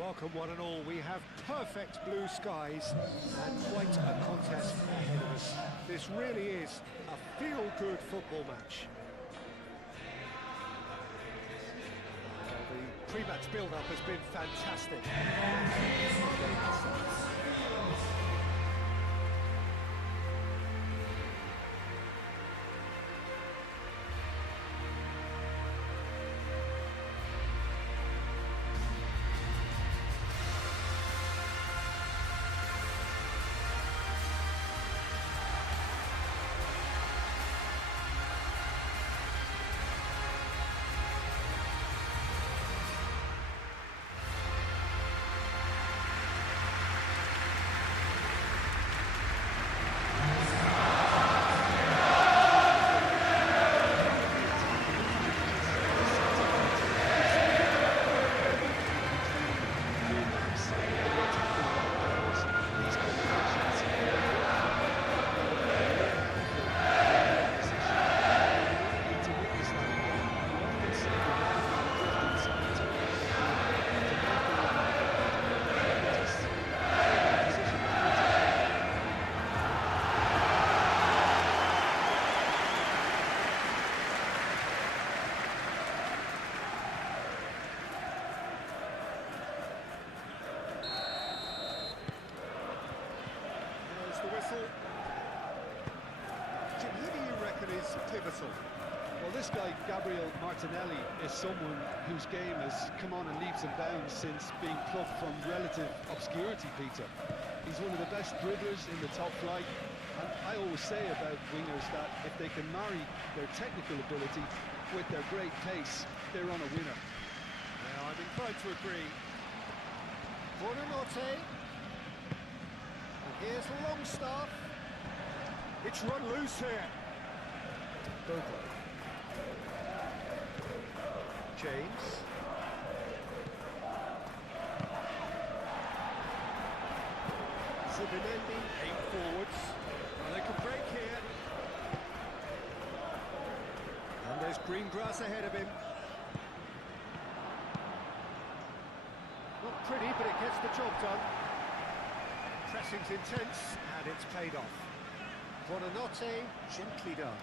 Welcome one and all. We have perfect blue skies and quite a contest ahead of us. This really is a feel-good football match. Well, the pre-match build-up has been fantastic. Who do you reckon is pivotal? Well, this guy, Gabriel Martinelli, is someone whose game has come on in leaps and bounds since being plucked from relative obscurity, Peter. He's one of the best dribblers in the top flight, and I always say about wingers that if they can marry their technical ability with their great pace, they're on a winner. Now, I'm inclined to agree. Buonanotte. And here's Longstaff. It's run loose here. Bogle. James. Zubimendi aim forwards. Well, they can break here. And there's green grass ahead of him. Not pretty, but it gets the job done. Pressing's intense, and it's paid off. Buonanotte, gently done.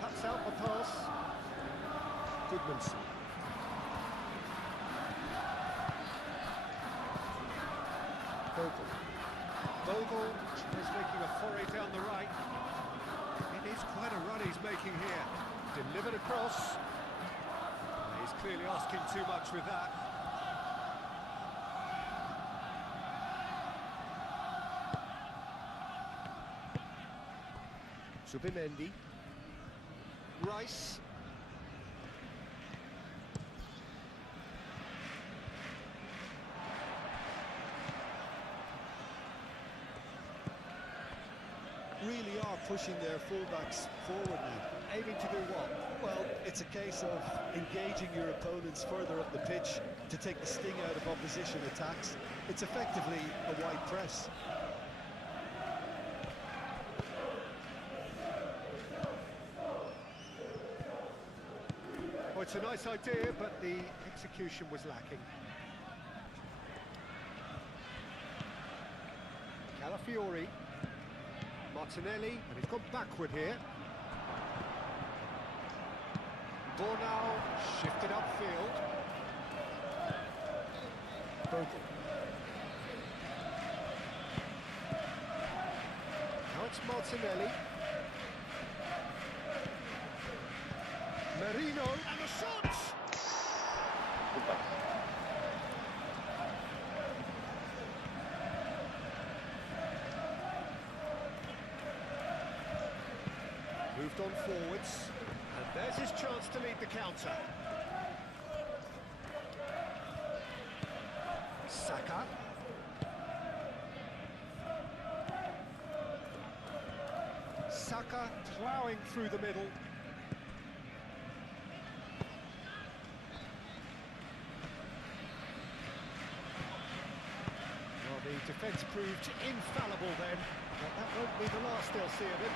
Cuts out the pass. Goodmanson. Bogle is making a foray down the right. It is quite a run he's making here. Delivered across. He's clearly asking too much with that. Zubimendi. Rice. Really are pushing their fullbacks forward now. Aiming to do what? Well, it's a case of engaging your opponents further up the pitch to take the sting out of opposition attacks. It's effectively a wide press. Well, it's a nice idea, but the execution was lacking. Calafiori. Martinelli, and he's gone backward here. Bornau shifted upfield. Bogle. Now it's Martinelli. Merino, and the shot! Moved on forwards, and there's his chance to lead the counter. Saka. Saka ploughing through the middle. Well, the defence proved infallible then, but that won't be the last they'll see of him.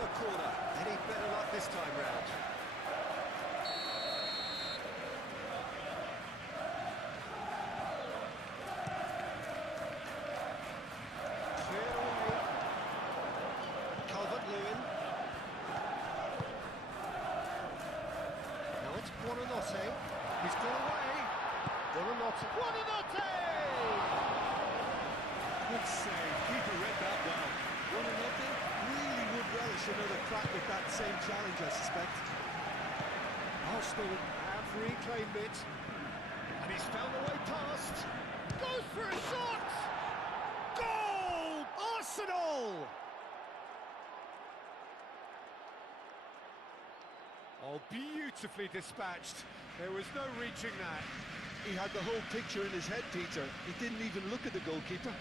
Another corner. Any better luck this time round? Cleared away. Calvert-Lewin. Now it's Buonanotte. He's gone away. Buonanotte. Buonanotte! Good save. Keeper read that well. 1-0. Really would relish another crack at that same challenge, I suspect. Arsenal have reclaimed it. And he's found the way past. Goes for a shot! Goal! Arsenal! Oh, beautifully dispatched. There was no reaching that. He had the whole picture in his head, Peter. He didn't even look at the goalkeeper.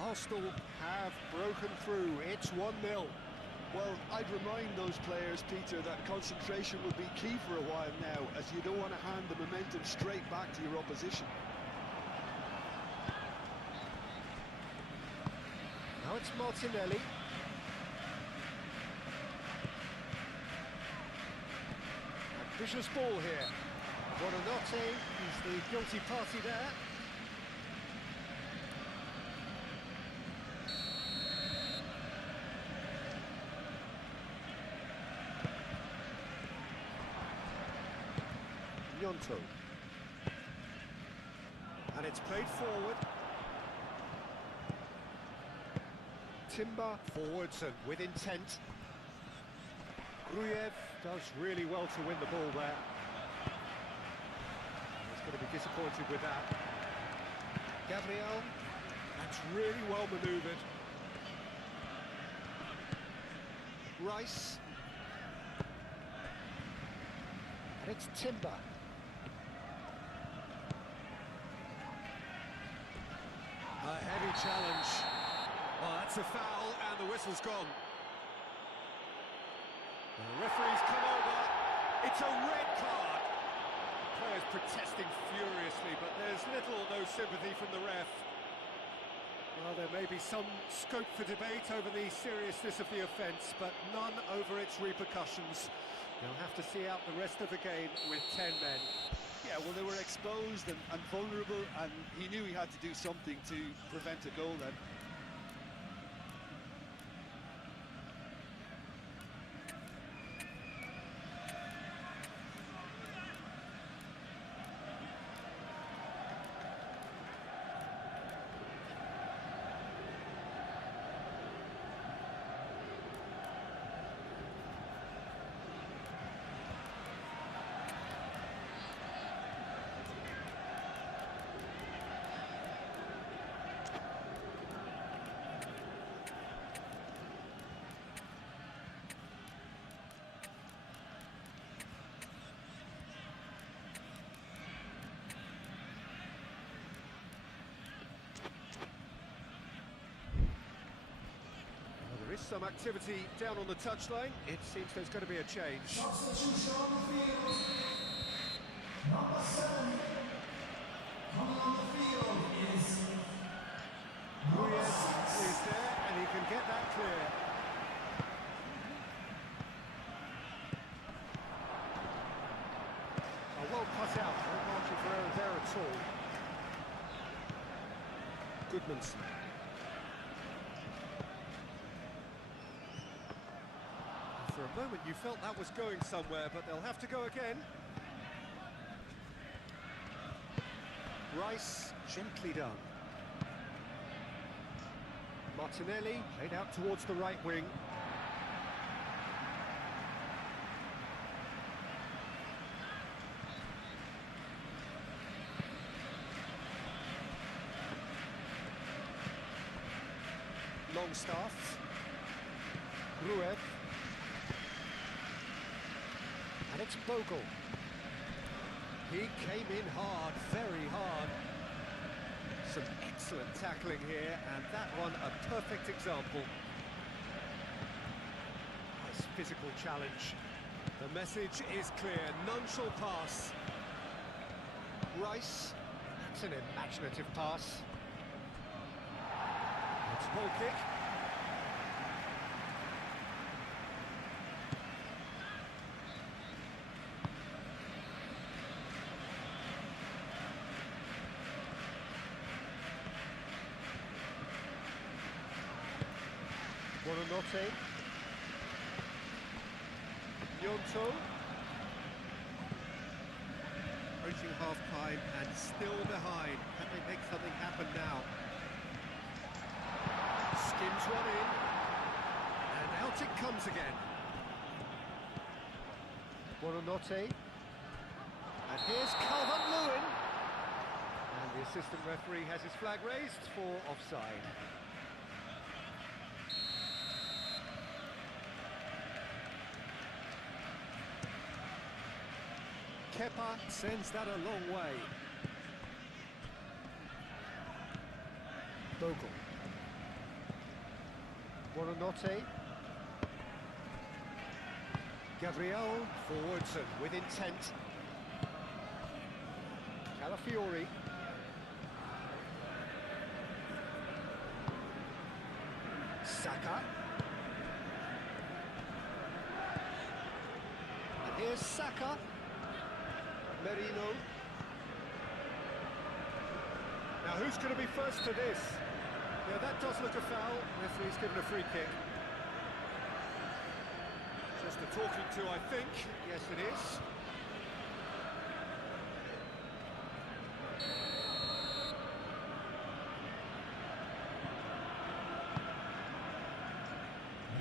Arsenal have broken through. It's 1-0. Well, I'd remind those players, Peter, that concentration will be key for a while now, as you don't want to hand the momentum straight back to your opposition. Now it's Martinelli. Ambitious ball here. Buonanotte, he's the guilty party there. Gnonto. And it's played forward. Timber forwards and with intent. Gruyev does really well to win the ball there. He's going to be disappointed with that. Gabriel, that's really well manoeuvred. Rice. And it's Timber. A heavy challenge. Oh, that's a foul, and the whistle's gone. The referee's come over. It's a red card. The players protesting furiously, but there's little or no sympathy from the ref. Well, there may be some scope for debate over the seriousness of the offence, but none over its repercussions. They'll have to see out the rest of the game with 10 men. Yeah, well, they were exposed and vulnerable, and he knew he had to do something to prevent a goal then. There is some activity down on the touchline. It seems there's going to be a change. Substitution on the field. Number 7 coming on the field is number 6. Is there, and he can get that clear. Oh, well cut out. No margin for error there at all. Goodmanson. For a moment you felt that was going somewhere, but they'll have to go again. Rice, gently done. Martinelli, played out towards the right wing. Longstaff. Gruev. And it's Bogle. He came in hard, very hard. Some excellent tackling here, and that one a perfect example. Nice physical challenge. The message is clear, none shall pass. Rice, that's an imaginative pass. It's a ball kick. Buonanotte. Yonto. Approaching half-time and still behind. Can they make something happen now? Skims one in. And out it comes again. Buonanotte. And here's Calvert-Lewin. And the assistant referee has his flag raised for offside. Kepa sends that a long way. Bogle. Buonanotte. Gabriel forwards and with intent. Calafiori. Saka. And here's Saka. Merino. Now who's going to be first to this? Yeah, that does look a foul. Referee's given a free kick. Just a talking to, I think. Yes, it is.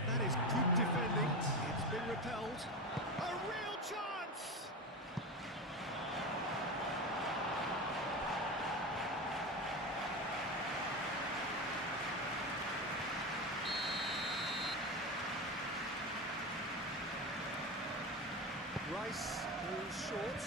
That is good defending. It's been repelled. A real chance! Rice falls short.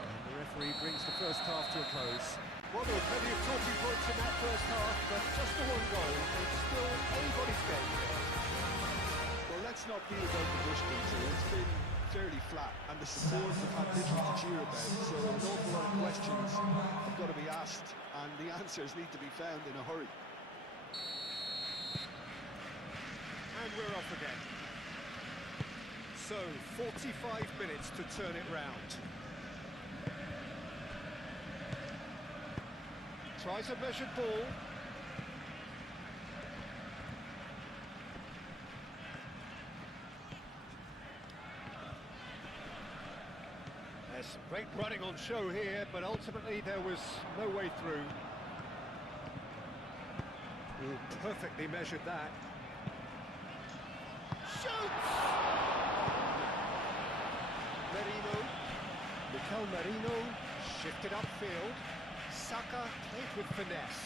And the referee brings the first half to a close. Well, there were plenty of talking points in that first half, but just the one goal. It's still anybody's game. Well, let's not beat about the bush, Peter. It's been fairly flat, and the supporters have had little to cheer about. So an awful lot of questions have got to be asked, and the answers need to be found in a hurry. And we're off again. So, 45 minutes to turn it round. Tries a measured ball. There's some great running on show here, but ultimately there was no way through. Ooh, perfectly measured that. Shoots! Merino. Mikel Merino shifted upfield. Saka played with finesse.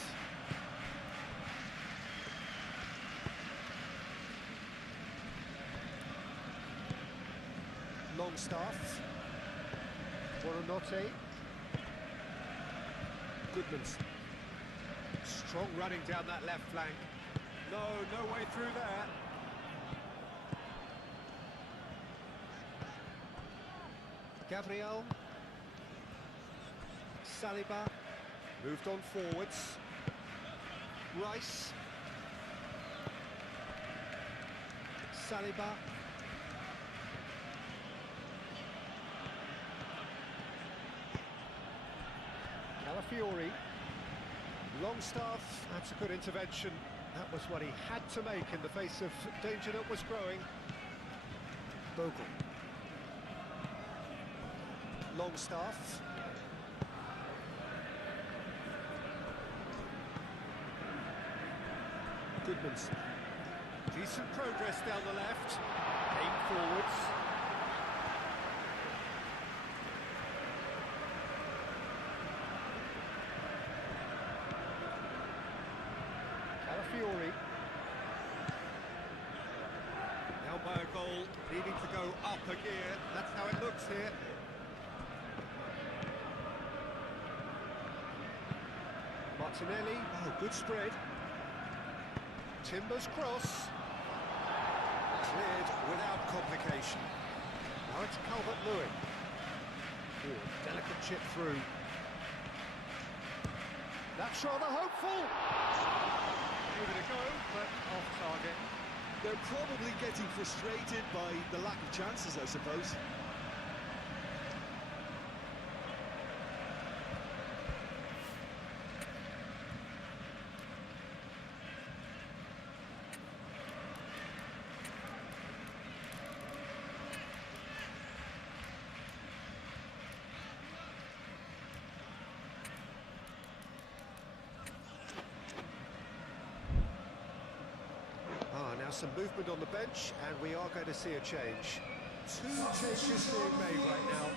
Longstaff. Buonanotte. Goodmanson. Strong running down that left flank. No way through there. Gabriel. Saliba. Moved on forwards. Rice. Saliba. Calafiori. Longstaff, that's a good intervention. That was what he had to make in the face of danger that was growing. Bogle. Longstaff. Goodmanson. Decent progress down the left. Aim forwards. Calafiori. Now by a goal, needing to go up a gear. That's how it looks here. Martinelli. Oh, good spread. Timbers cross. Cleared without complication. Now it's Calvert-Lewin. Delicate chip through. That's rather hopeful. Give it a go, but off target. They're probably getting frustrated by the lack of chances, I suppose. Now some movement on the bench, and we are going to see a change. Two changes being made right now.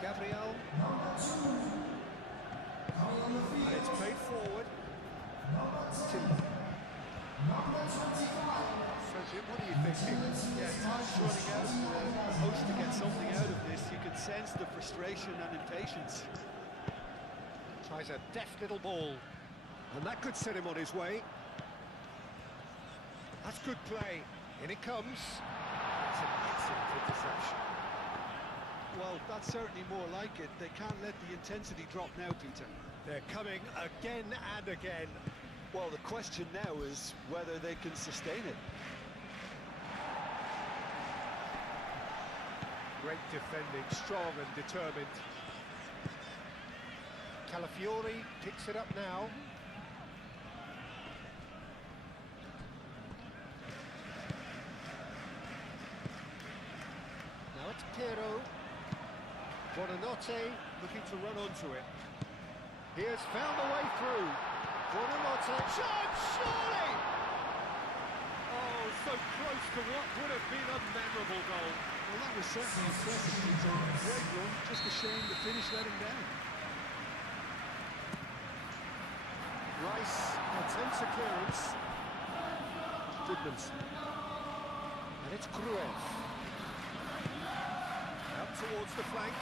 Gabriel. And it's played forward. Timber. So Jim, what are you thinking? Yeah, time's running out for the host to get something out of this. You can sense the frustration and impatience. Tries a deft little ball, and that could set him on his way. That's good play. In it comes. It's an excellent interception. Well, that's certainly more like it. They can't let the intensity drop now, Peter. They're coming again and again. Well, the question now is whether they can sustain it. Great defending, strong and determined. Calafiori picks it up now. Now it's Piero. Buonanotte looking to run onto it. He has found a way through. Buonanotte. Shot, surely! Oh, so close to what would have been a memorable goal. Well, that was certainly impressive, Peter. Great run, just a shame the finish let him down. Rice attempts a clearance. Goodmanson. And it's Gruev. Out towards the flank.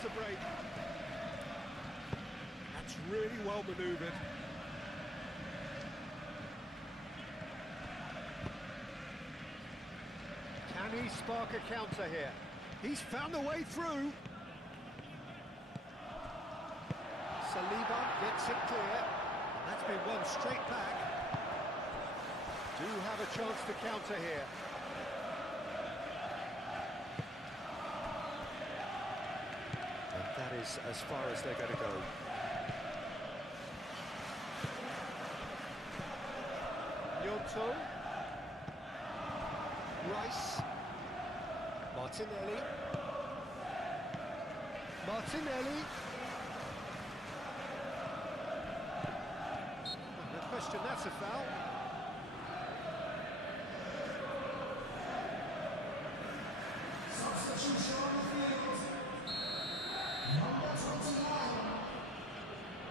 To break. That's really well manoeuvred. Can he spark a counter here? He's found a way through. Saliba gets it clear. That's been won straight back. Do have a chance to counter here. That is as far as they're going to go. Yonto. Rice. Martinelli. Martinelli. No question, that's a foul. Substitution on the field. Number 29.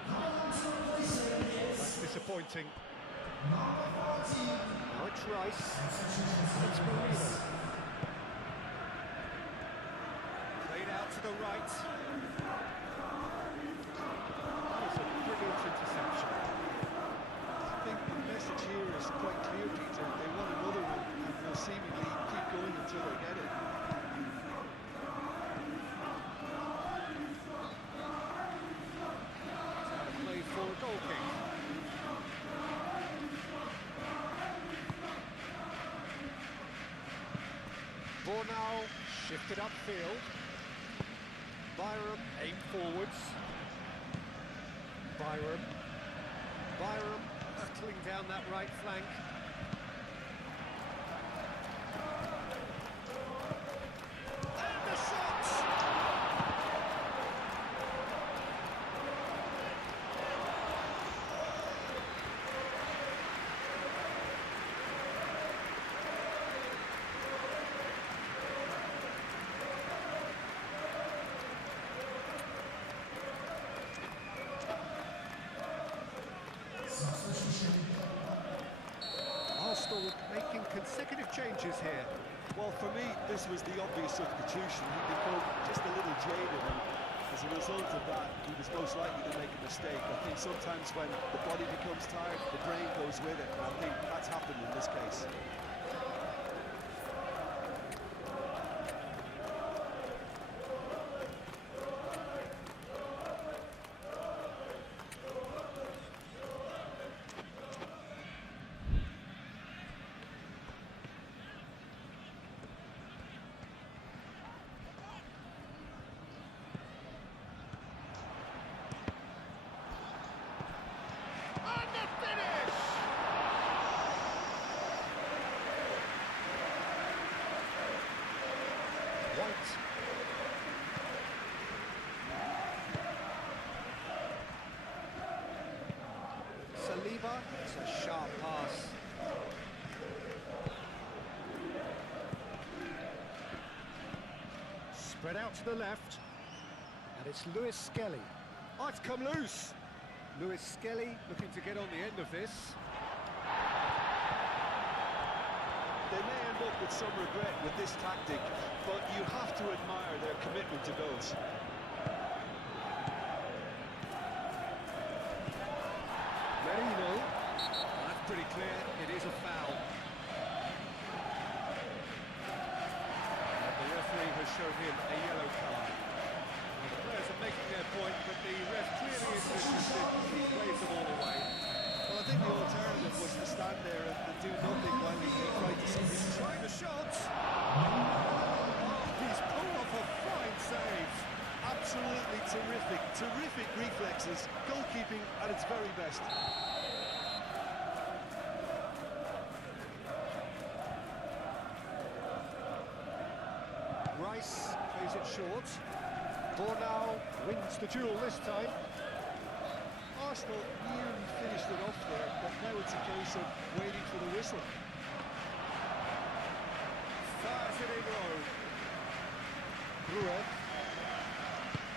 Coming on to replace him is That's disappointing. number 14. Now it's Rice. Substitution It's Marino. Played out to the right. That was a brilliant interception. I think the message here is quite clear, Peter. They want another one and will seemingly keep going until they get it. Played for a goal kick. Bornau. Shifted upfield. Byram aim forwards. Byram hurtling down that right flank. And the shot! Arsenal making consecutive changes here. Well, for me, this was the obvious substitution. He'd become just a little jaded, and as a result of that, he was most likely to make a mistake. I think sometimes when the body becomes tired, the brain goes with it, and I think that's happened in this case. Saliba, it's a sharp pass. Spread out to the left. And it's Lewis Skelly. Oh, it's come loose. Lewis Skelly looking to get on the end of this. They may end up with some regret with this tactic, but you have to admire their commitment to goals. Merino. Well, that's pretty clear. It is a foul. And the referee has shown him a yellow card. Well, the players are making their point, but the ref clearly isn't interested. He waves them all away. Well, I think the alternative was to stand there and do nothing while he tried to see him. Trying the shot. Oh, he's pulled off a fine save. Absolutely terrific, terrific reflexes. Goalkeeping at its very best. Rice plays it short. Bornau wins the duel this time. Arsenal nearly finished it off there, but now it's a case of waiting for the whistle. Fires it in low. Brewer.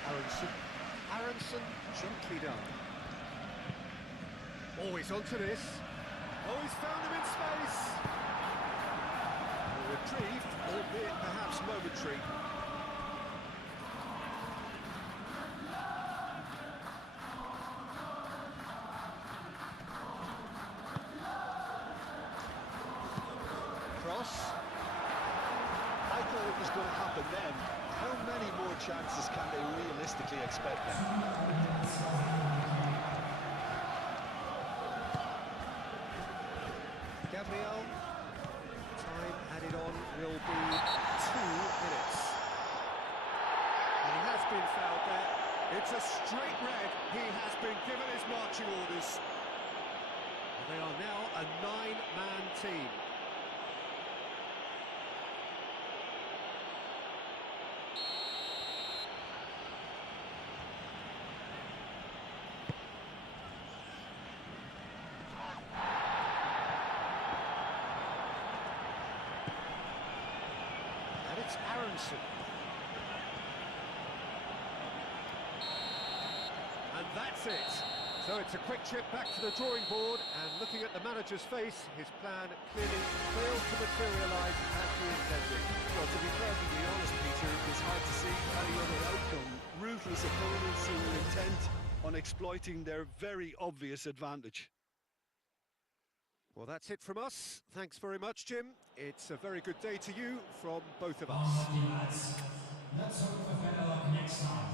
Aronson gently done. Always onto this. Oh, he's found him in space. A reprieve, albeit perhaps momentary. Cross. I thought it was going to happen then. How many more chances can they realistically expect now? Gabriel. Time added on will be 2 minutes. And he has been fouled there. It's a straight red. He has been given his marching orders. And they are now a 9-man team. It's Aronson. And that's it. So it's a quick trip back to the drawing board, and looking at the manager's face, his plan clearly failed to materialise as he intended. Well, to be perfectly honest, Peter, it was hard to see any other outcome. Ruthless opponents who were intent on exploiting their very obvious advantage. Well, that's it from us. Thanks very much, Jim. It's a very good day to you from both of us. Awesome, lads. Let's hope for better luck next time.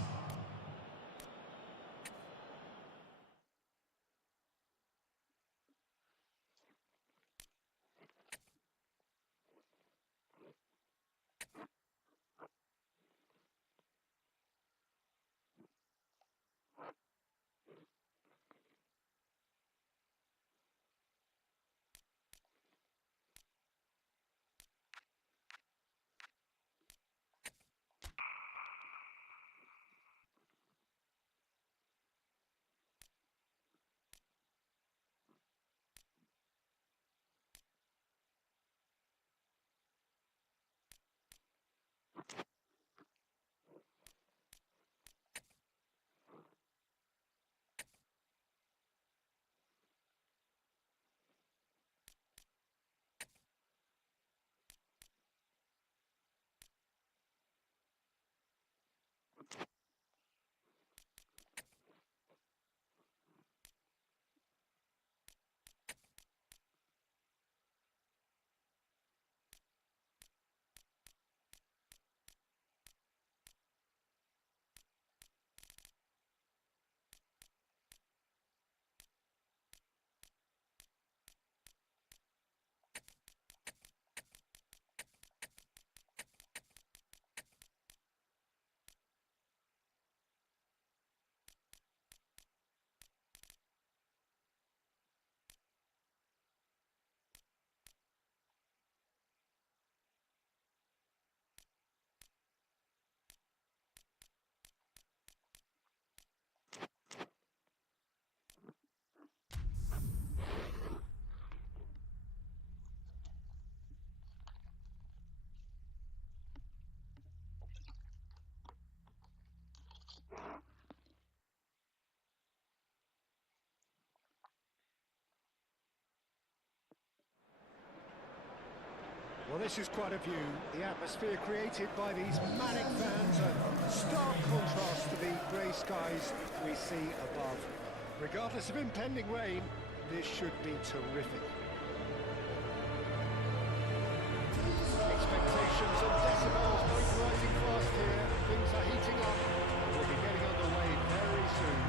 this is quite a view. The atmosphere created by these manic fans, a stark contrast to the grey skies we see above. Regardless of impending rain, this should be terrific. Expectations and decibels both rising fast here. Things are heating up. We'll be getting underway very soon.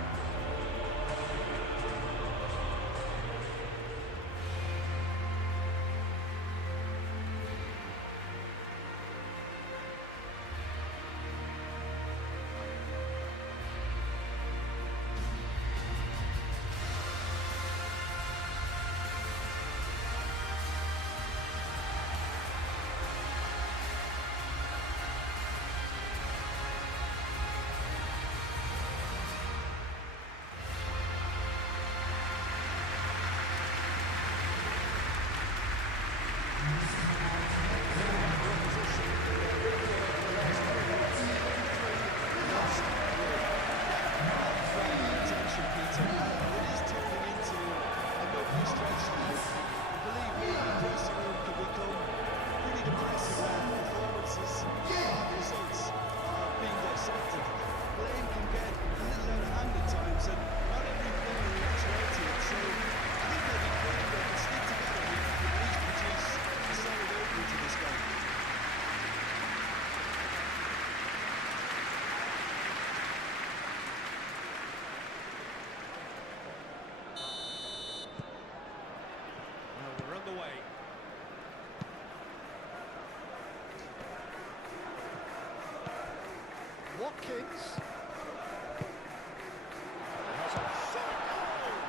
Watkins has a shot goal.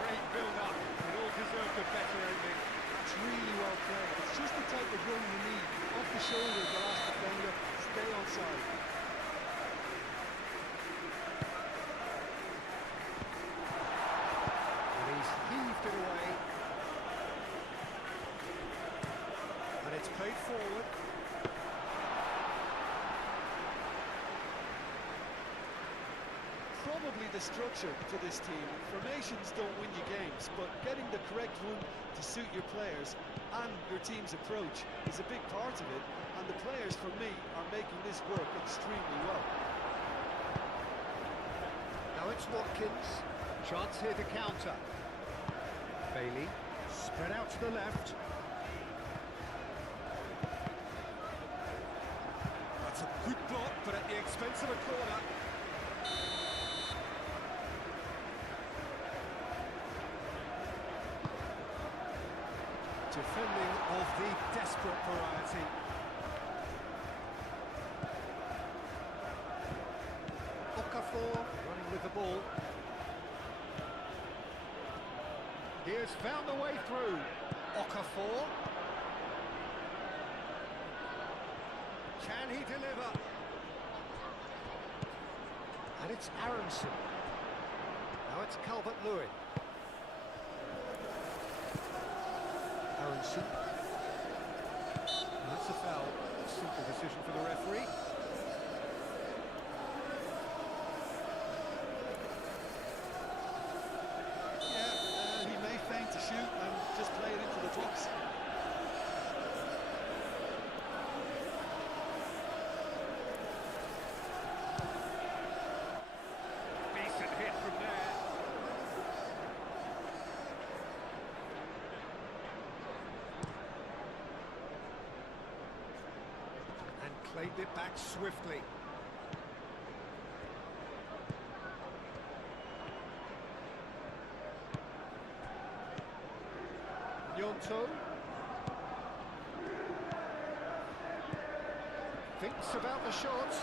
Great build-up. It all deserved a better ending. It's really well played. It's just the type of run you need. Off the shoulder of the last defender, stay onside. And he's heaved it away. And it's played forward. Probably the structure for this team. Formations don't win you games, but getting the correct one to suit your players and your team's approach is a big part of it, and the players, for me, are making this work extremely well. Now it's Watkins. Chance here to counter. Bailey, spread out to the left. That's a good block, but at the expense of a corner. Defending of the desperate variety. Okafor running with the ball. He has found the way through. Okafor. Can he deliver? And it's Aronson. Now it's Calvert-Lewin. Aronson. That's a foul. Simple decision for the referee. Yeah, he may feign to shoot and just play it into the box. Decent hit from there. Played it back swiftly. Yonto thinks about the shot.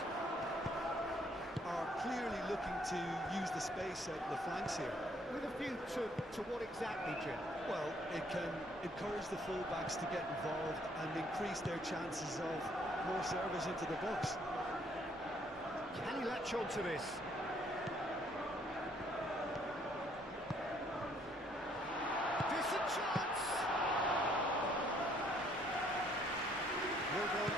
Are clearly looking to use the space out the flanks here. With a view to what exactly, Jim? Well, it can encourage the full-backs to get involved and increase their chances of more service into the box. Can he latch on to this? Decent chance! Well done.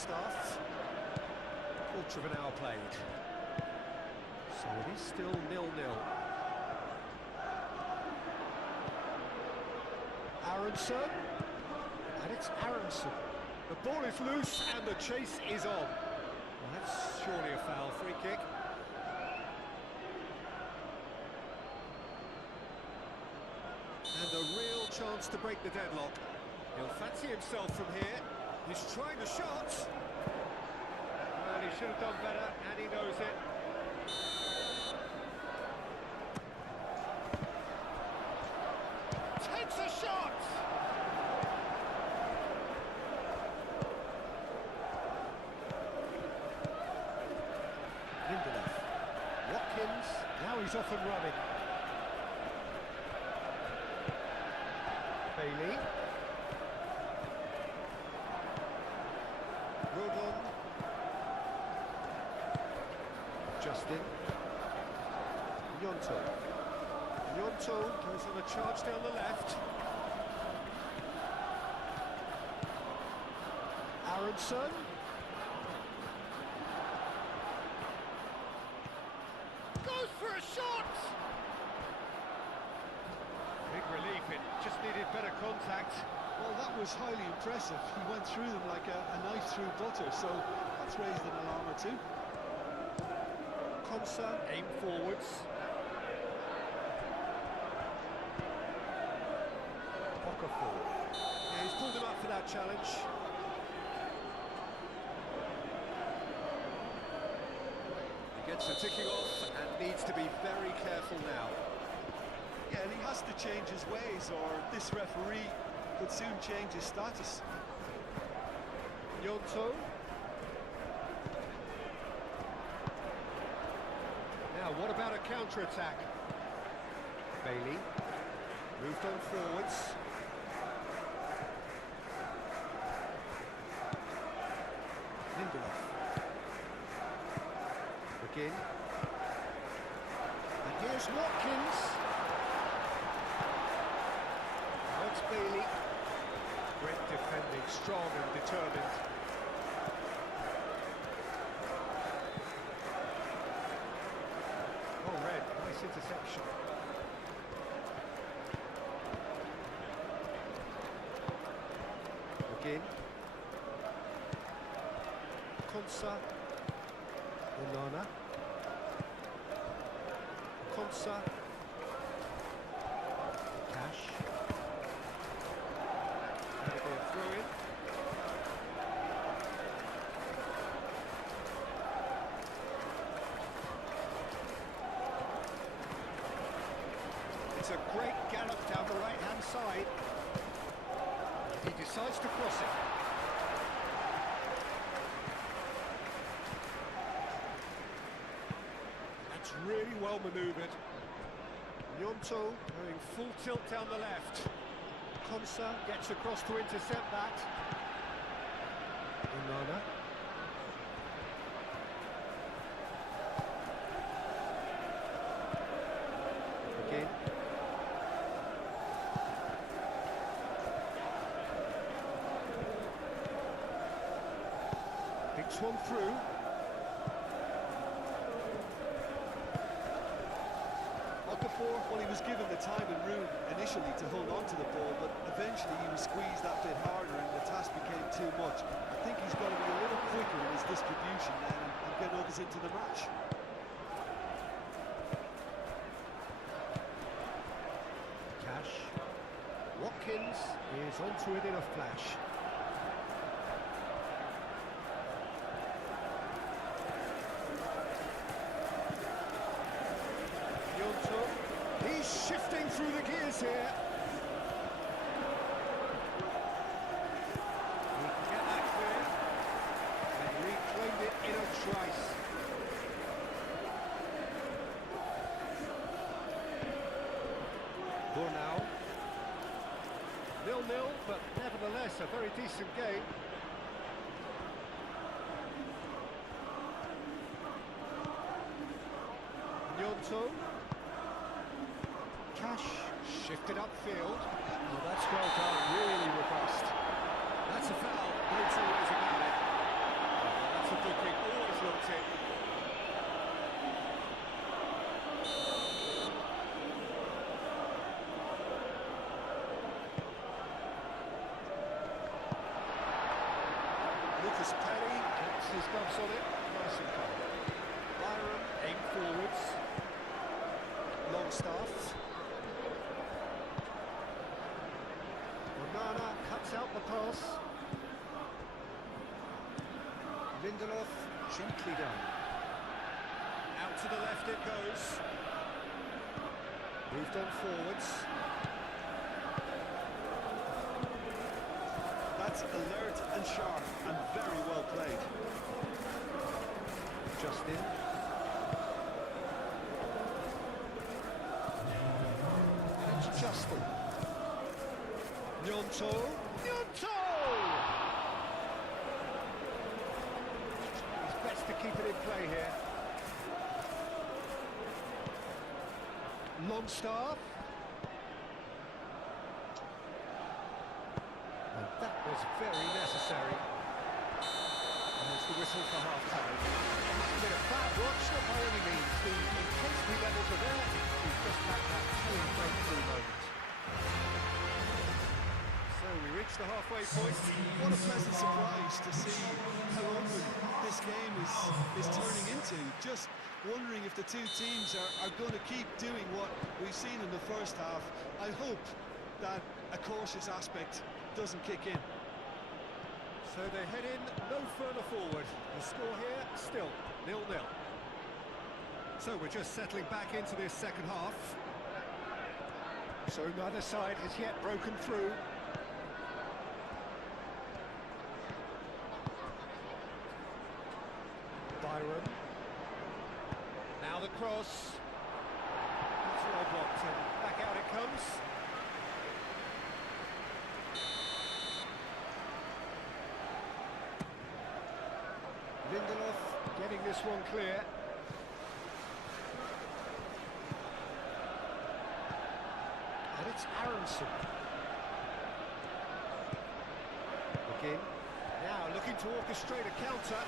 first half. Quarter of an hour played. So it is still 0-0. Aronson. And it's Aronson. The ball is loose and the chase is on. Well, that's surely a foul. Free kick. And a real chance to break the deadlock. He'll fancy himself from here. He's trying the shot. Well, he should have done better, and he knows it. Takes a shot! Lindelof. Watkins. Now he's off and running. Bailey. Rodon. Justin. Gnonto. Gnonto goes on a charge down the left. Aronson. Goes for a shot! Big relief, it just needed better contact. Well, that was highly impressive. He went through them like a knife through butter, so that's raised an alarm or two. Konsa, aim forwards. Okafor. Yeah, he's pulled him up for that challenge. He gets the ticking off and needs to be very careful now. Yeah, and he has to change his ways, or this referee could soon change his status. Gnonto. Now, what about a counter-attack? Bailey. Moved on forwards. Lindelof. Again. And here's Watkins. Now it's Bailey. Great defending, strong and determined. Oh, red, nice interception. Again. Konsa. Onana. Konsa. Cash. That'll be a throw-in. It's a great gallop down the right-hand side. He decides to cross it. That's really well manoeuvred. Gnonto going full tilt down the left. Konsa gets across to intercept that. Onana. Again. Picks one through. Okafor, well, he was given the time and room initially to hold on to the ball, but eventually he was squeezed that bit harder and the task became too much. I think he's got to be a little quicker in his distribution then and get others into the match. Cash. Watkins is onto it in a flash. Gnonto. He's shifting through the gears here. He can get that clear. And reclaimed it in a trice. Now 0-0, but nevertheless a very decent game. Gnonto. Cash shifted upfield. Oh, that's well done, really robust. That's a foul, but it's always about it. looking, always looked it. Lucas Perry gets his gloves on it, nice and calm. Byron, aim forwards. Longstaff. Onana cuts out the pass. Lindelof, gently done. Out to the left it goes. Moved on forwards. That's alert and sharp and very well played. Justin. And it's Justin. Gnonto. Gnonto! It's best to keep it in play here. Longstaff. And that was very necessary. And it's the whistle for half-time. It's been a bad watch, not by any means. The intensity levels are there. We've just had that telling breakthrough moment. So we reach the halfway point. What a pleasant surprise to see how open this game is turning into. Just wondering if the two teams are going to keep doing what we've seen in the first half. I hope that a cautious aspect doesn't kick in. So they head in no further forward. The score here still 0-0. So we're just settling back into this second half. So neither side has yet broken through. Byron. Now the cross. It's well blocked and back out it comes. Lindelof getting this one clear. And it's Aronson. Again. Now looking to orchestrate a counter.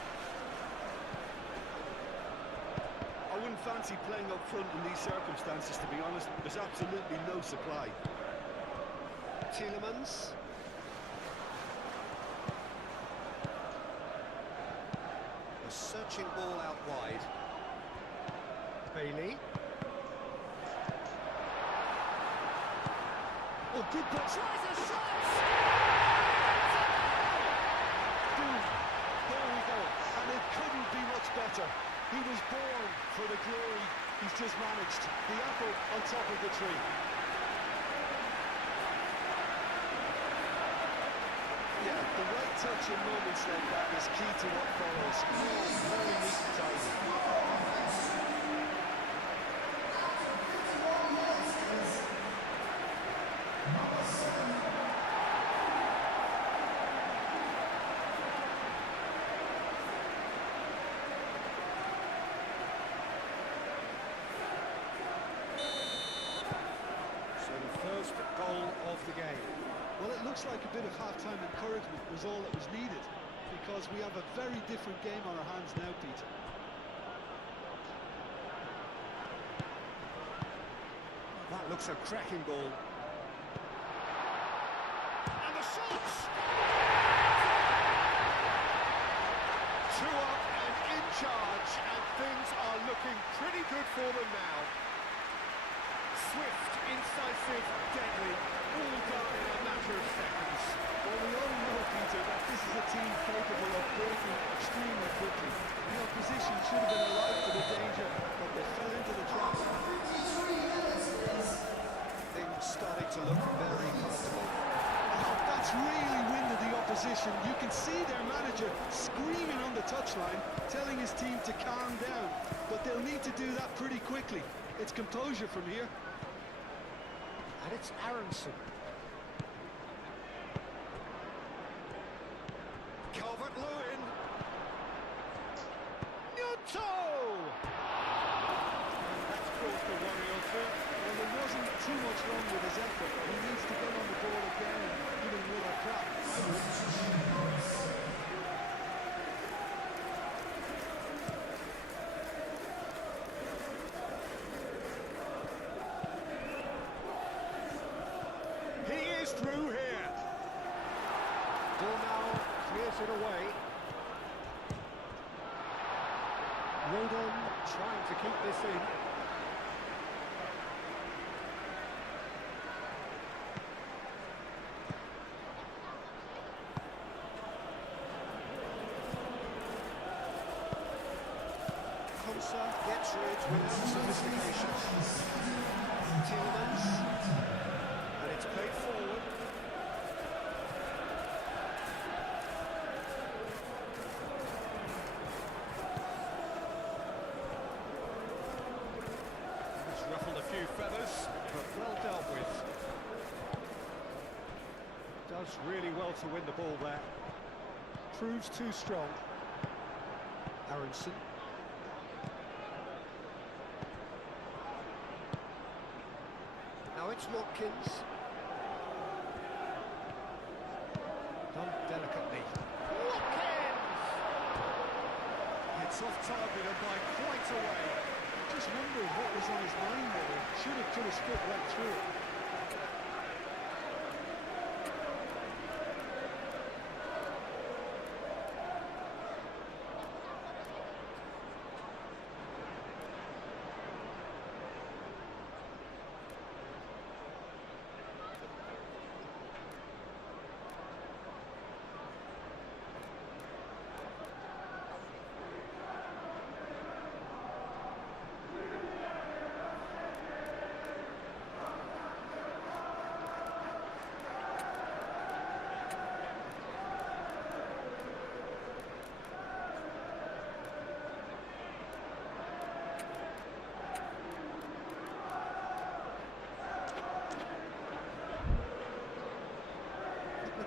I wouldn't fancy playing up front in these circumstances, to be honest. There's absolutely no supply. Tielemans. A searching ball out wide. Bailey. Oh, good pass. Tries a shot! Boom. There we go. And it couldn't be much better. He was born for the glory he's just managed. The apple on top of the tree. Yeah, the right touch in moments like that is key to what follows. Very neat and tidy. First goal of the game. Well, it looks like a bit of half-time encouragement was all that was needed, because we have a very different game on our hands now, Peter. That looks a cracking ball. And the shots! Two up and in charge, and things are looking pretty good for them now. Swift, incisive, deadly, all done in a matter of seconds. Well, we all know, Peter, that this is a team capable of breaking extremely quickly. The opposition should have been alive to the danger, but they fell into the trap. Things starting to look very comfortable. Oh, that's really winded the opposition. You can see their manager screaming on the touchline, telling his team to calm down. But they'll need to do that pretty quickly. It's composure from here. And it's Aronson. Calvert-Lewin. Gnonto! And that's caused a worry or two. Well, there wasn't too much wrong with his effort. He needs to get on the ball again and give him another crack. I would. Foden trying to keep this in. Gets rid without sophistication. Tielemans, and it's played forward. It's ruffled a few feathers, but well dealt with. Does really well to win the ball there. Proves too strong. Aronson. Now it's Watkins. Done delicately. Watkins! It's off target and by quite a way. Just wonder what was on his mind there. Should have put his foot right through it.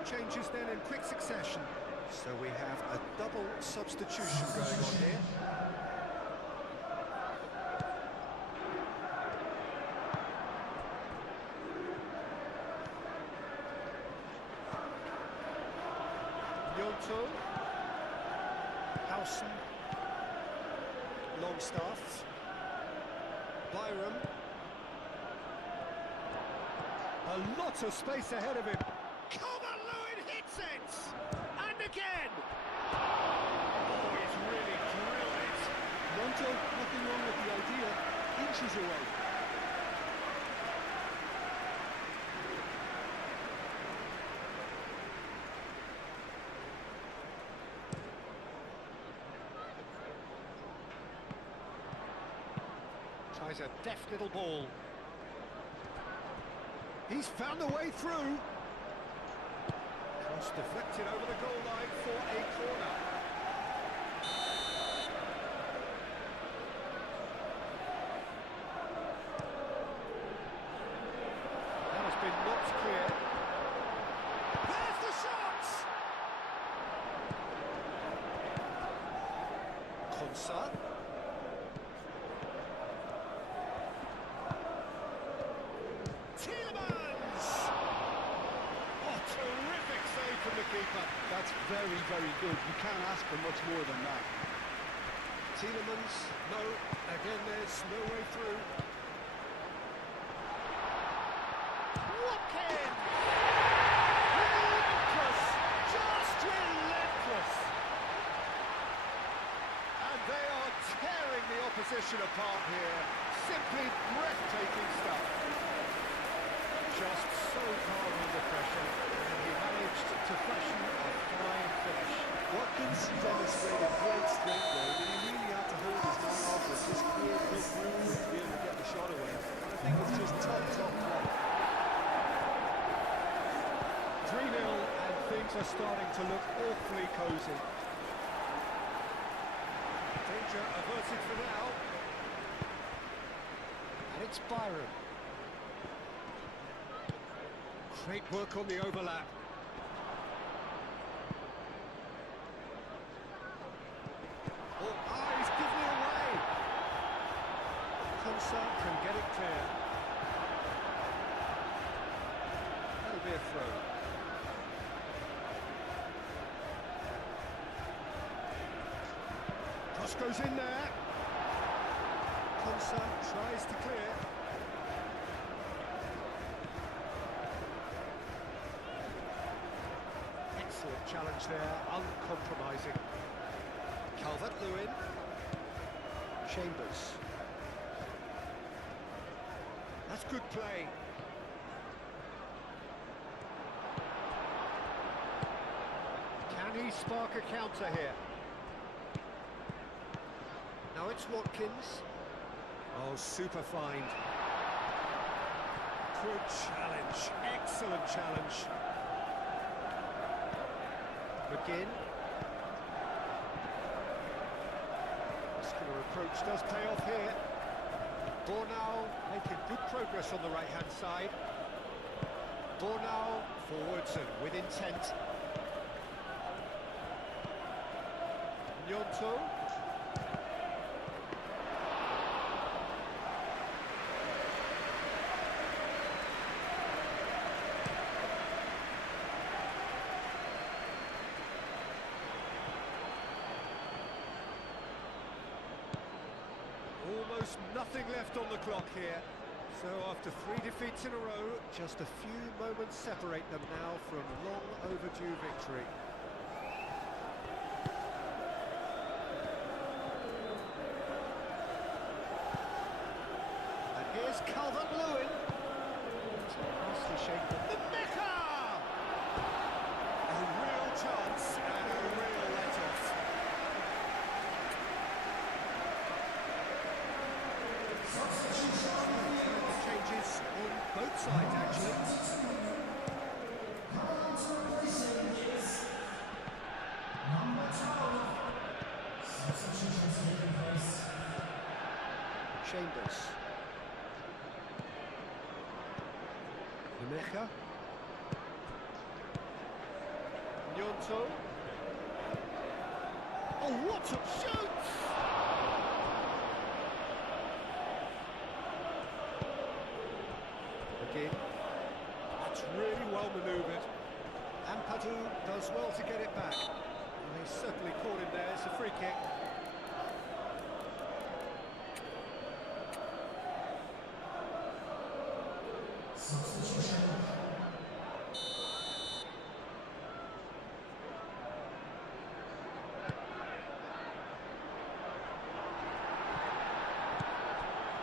Changes then in quick succession. So we have a double substitution going on here. Yonto. Howson. Longstaff. Byram. A lot of space ahead of him. And again! Oh, he's really drilled it. Yonto, nothing wrong with the idea. Inches away. Tries a deft little ball. He's found a way through. Cross deflected over the goal line for a corner. That has been knocked clear. There's the shot! Konsa. Tielemans! Oh, terrific save from the keeper. That's very, very good. You can't ask for much more than that. Tielemans, no. Again, there's no way through. Watkins! Relentless! Just relentless! And they are tearing the opposition apart here. Simply breathtaking stuff. Just so calm under pressure, and he managed to fashion a fine finish. Watkins demonstrated great strength there. I mean, he really had to hold his man off with this clear quick move to be able to get the shot away. And I think it's just top play. 3-0, and things are starting to look awfully cosy. Danger averted for now. And it's Byram. Great work on the overlap. Oh, he's given it away. Konsa can get it clear. That'll be a throw. Cross goes in there. Konsa tries to clear. Excellent challenge there, uncompromising. Calvert-Lewin. Chambers. That's good play. Can he spark a counter here? Now it's Watkins. Oh, super find. Good challenge. Excellent challenge. McGinn. Muscular approach does pay off here. Bornau making good progress on the right-hand side. Bornau forwards and with intent. Gnonto. Almost nothing left on the clock here. So after 3 defeats in a row, just a few moments separate them now from long overdue victory. And here's Calvert-Lewin. Nicely shaken. The Necker! A real chance and a real let-off. Changes on both sides, actually. Chambers. Nemecha. Gnonto. Oh, what a shoot! Again. That's really well manoeuvred. Ampadu does well to get it back. And they certainly caught him there. It's a free kick.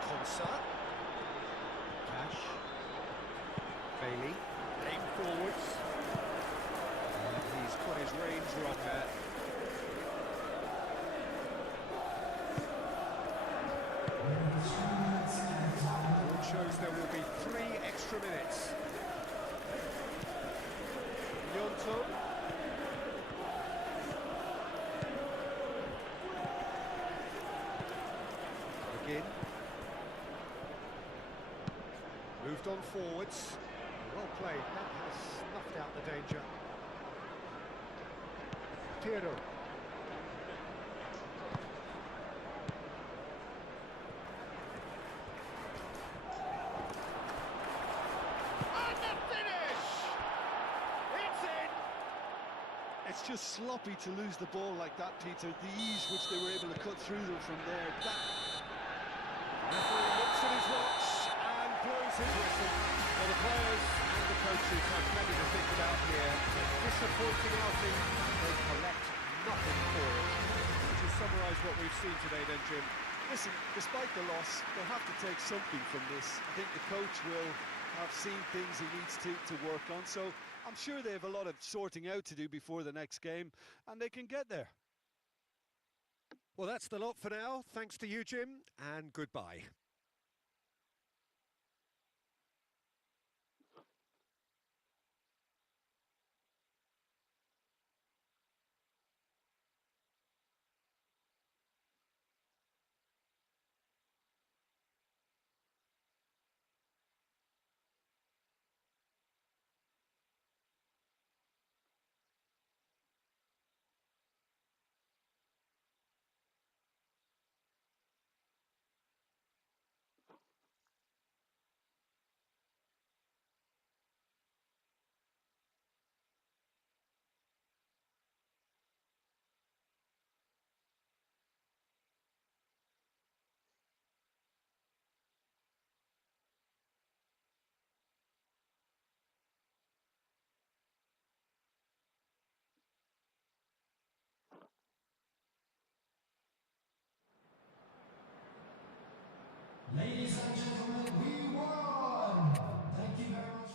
Konsa. Cash. Bailey. Aim forwards. And he's got his range wrong there. Board shows there will be 3 extra minutes. Gnonto. Again. Moved on forwards. Well played. That has snuffed out the danger. Piero. And the finish! It's in! It's just sloppy to lose the ball like that, Peter. The ease which they were able to cut through them from there. Referee looks at his watch and blows his whistle. Well, the players and the coaches have plenty to think about here. A disappointing outing, they collect nothing for it. To summarise what we've seen today then, Jim. Listen, despite the loss, they'll have to take something from this. I think the coach will have seen things he needs to work on, so I'm sure they have a lot of sorting out to do before the next game, and they can get there. Well, that's the lot for now. Thanks to you, Jim, and goodbye. Ladies and gentlemen, we won! Thank you very much.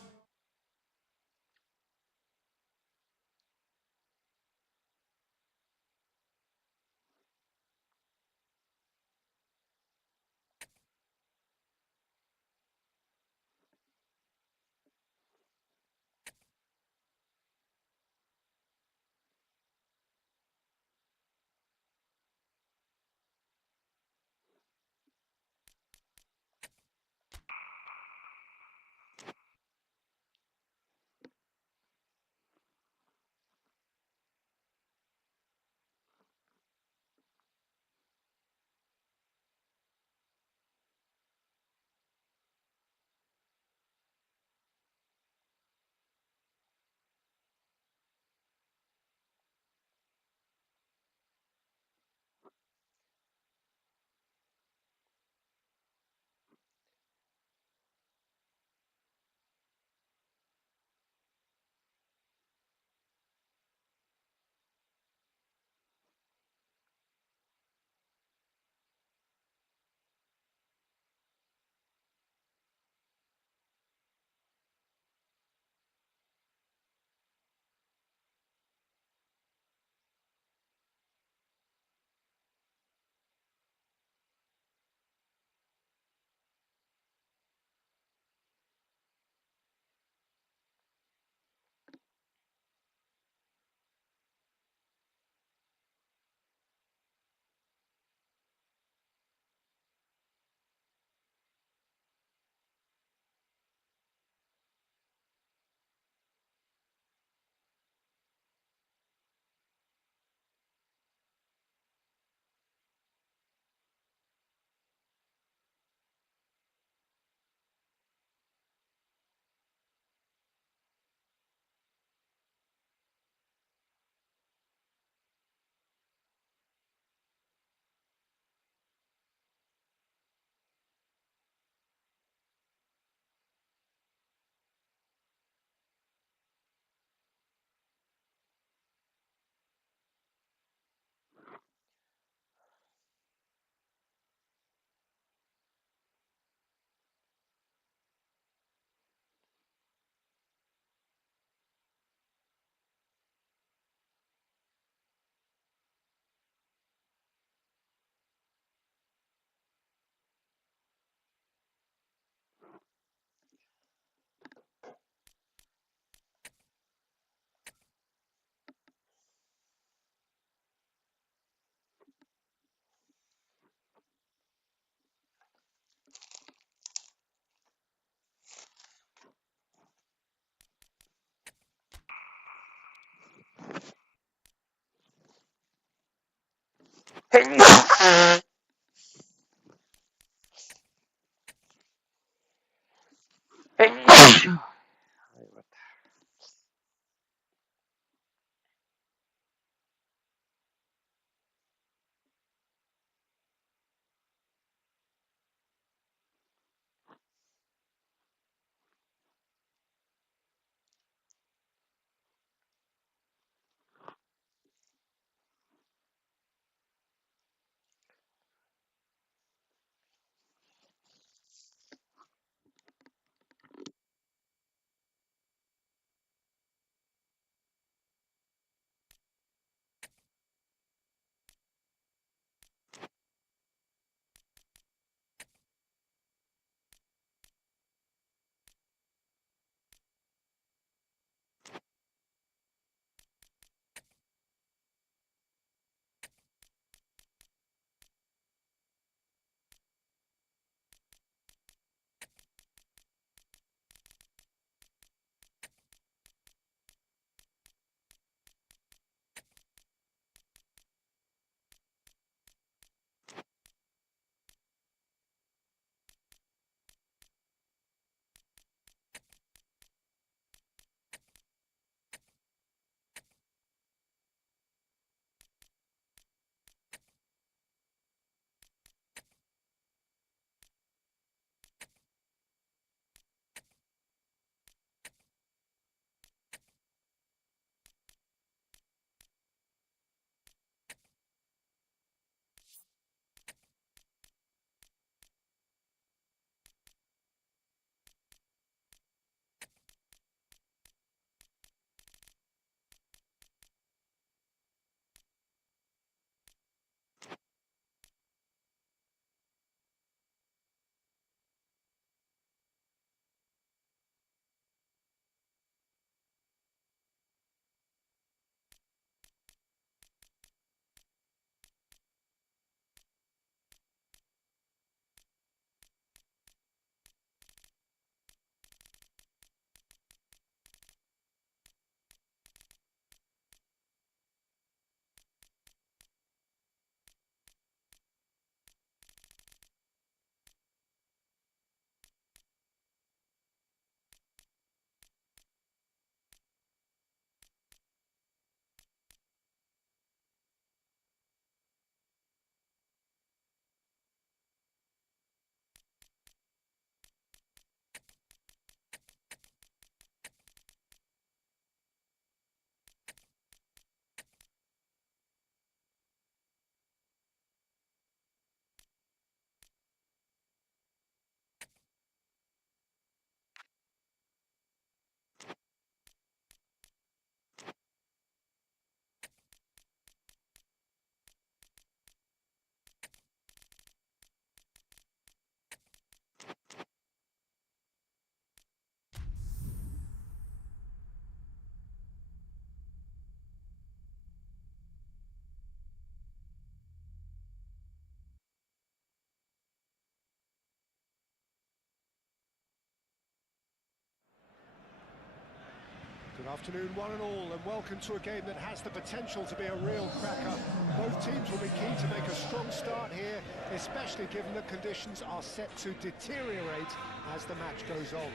Good afternoon, one and all, and welcome to a game that has the potential to be a real cracker. Both teams will be keen to make a strong start here, especially given that conditions are set to deteriorate as the match goes on.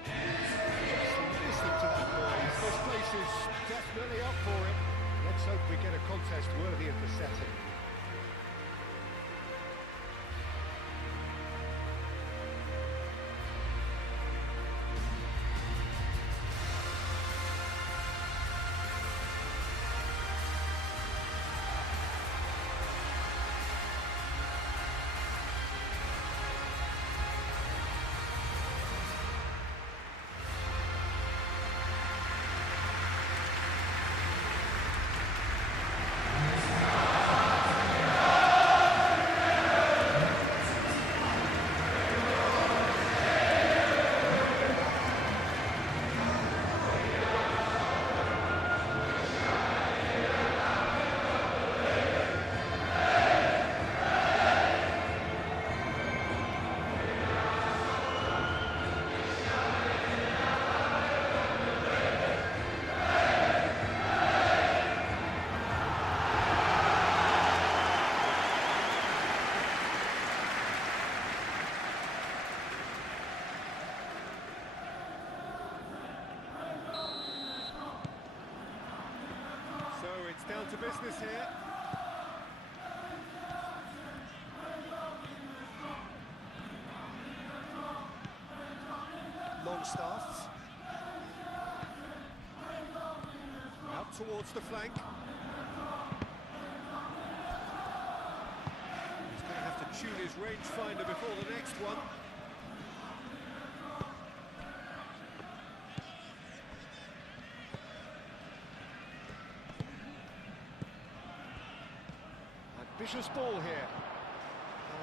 Just listening to that noise, this place is definitely up for it. Let's hope we get a contest worthy of the setting. It's down to business here. Longstaff. Out towards the flank. He's going to have to tune his rangefinder before the next one. Vicious ball here.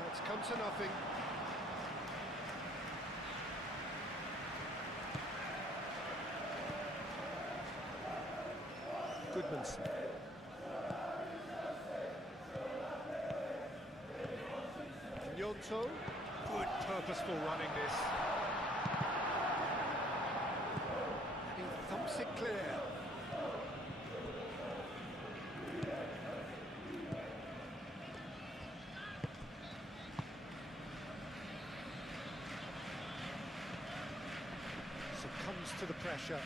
It's come to nothing. Goodmanson. Nyonto. Good purposeful running this. And he thumps it clear. Succumbs to the pressure.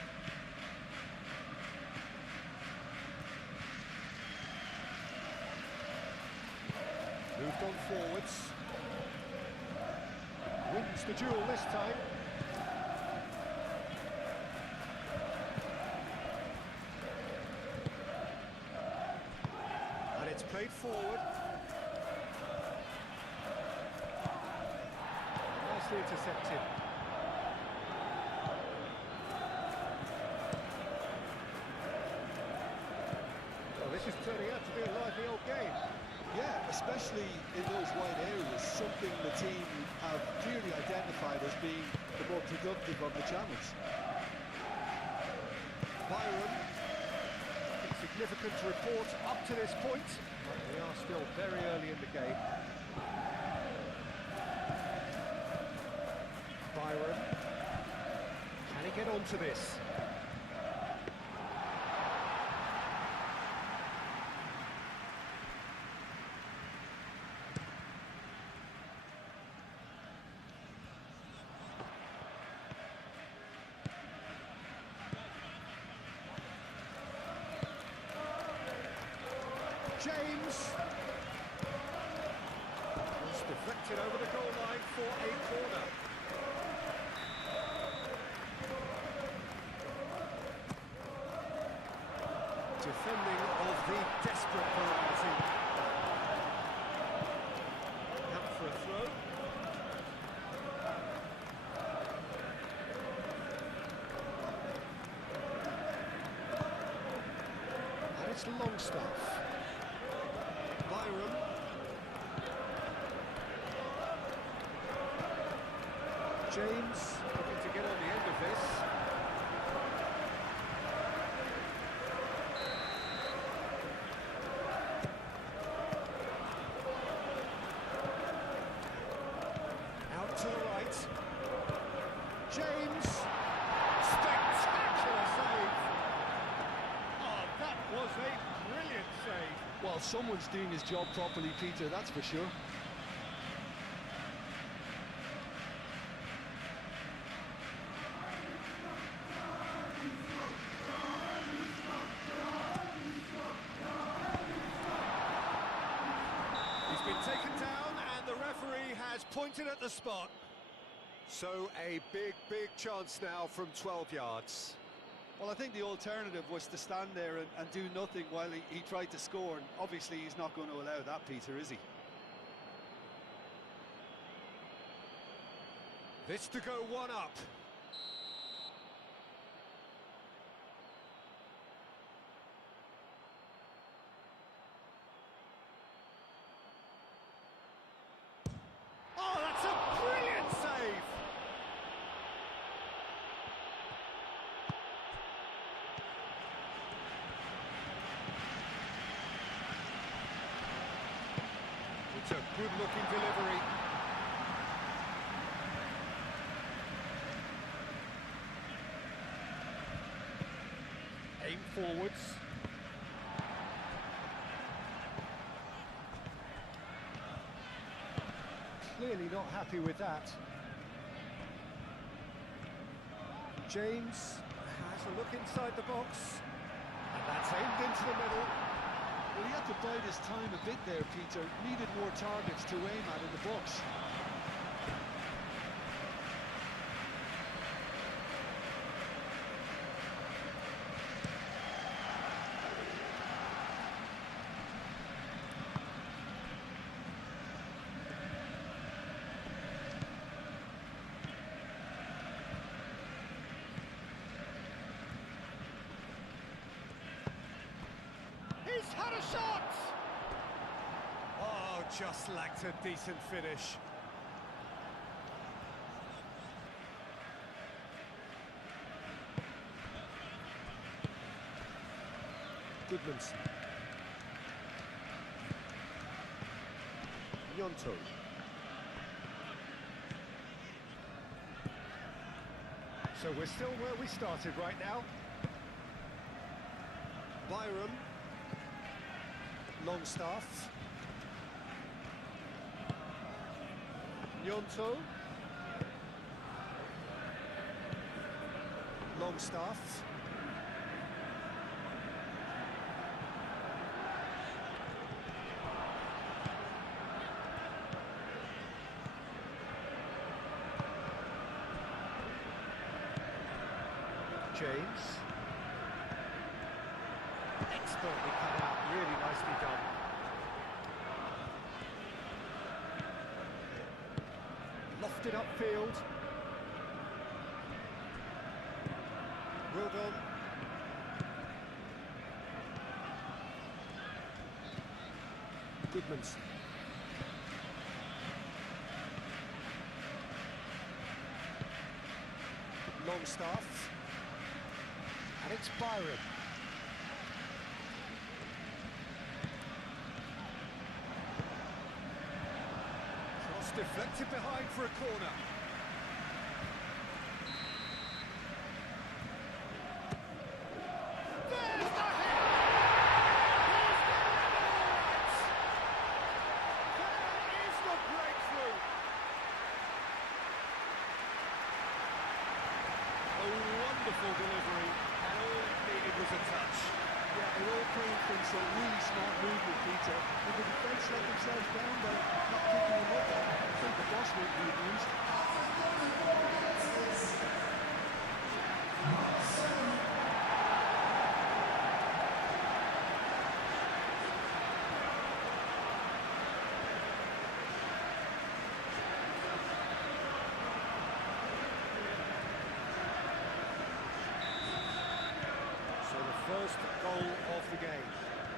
Moved on forwards. Wins the duel this time. And it's played forward. Nicely intercepted. This is turning out to be a lively old game. Yeah, especially in those wide areas, something the team have clearly identified as being the more productive of the channels. Byron, significant to report up to this point, but we are still very early in the game. Byron, can he get onto this? James was deflected over the goal line for a corner. Defending of the desperate variety. Out for a throw. And it's Longstaff. Byron. James looking to get on the end of this. Out to the right. James. someone's doing his job properly, Peter, that's for sure. He's been taken down and the referee has pointed at the spot. So a big chance now from 12 yards. Well, I think the alternative was to stand there and do nothing while he tried to score, and obviously he's not going to allow that, Peter, is he? This to go one up. Oh, that's a brilliant save! It's a good-looking delivery. Aim forwards. Clearly not happy with that. James has a look inside the box. And that's aimed into the middle. Well, he had to bide his time a bit there, Peter. Needed more targets to aim at in the box. He's had a shot! Oh, just lacked a decent finish. Goodmanson. Gnonto. So we're still where we started right now. Byram. Longstaff. Gnonto. Longstaff. James. Expertly cut out, really nicely done. Lofted upfield. Well done. Goodmanson. Longstaff. And it's Byron. Cross deflected behind for a corner. There's the hit! He's done it all right! There is the breakthrough! A wonderful delivery, and all it needed was a touch. Yeah, it all came from some really smart movement, Peter. And the defence let themselves down by not picking him up. I think the boss won't be amused. So the first goal of the game.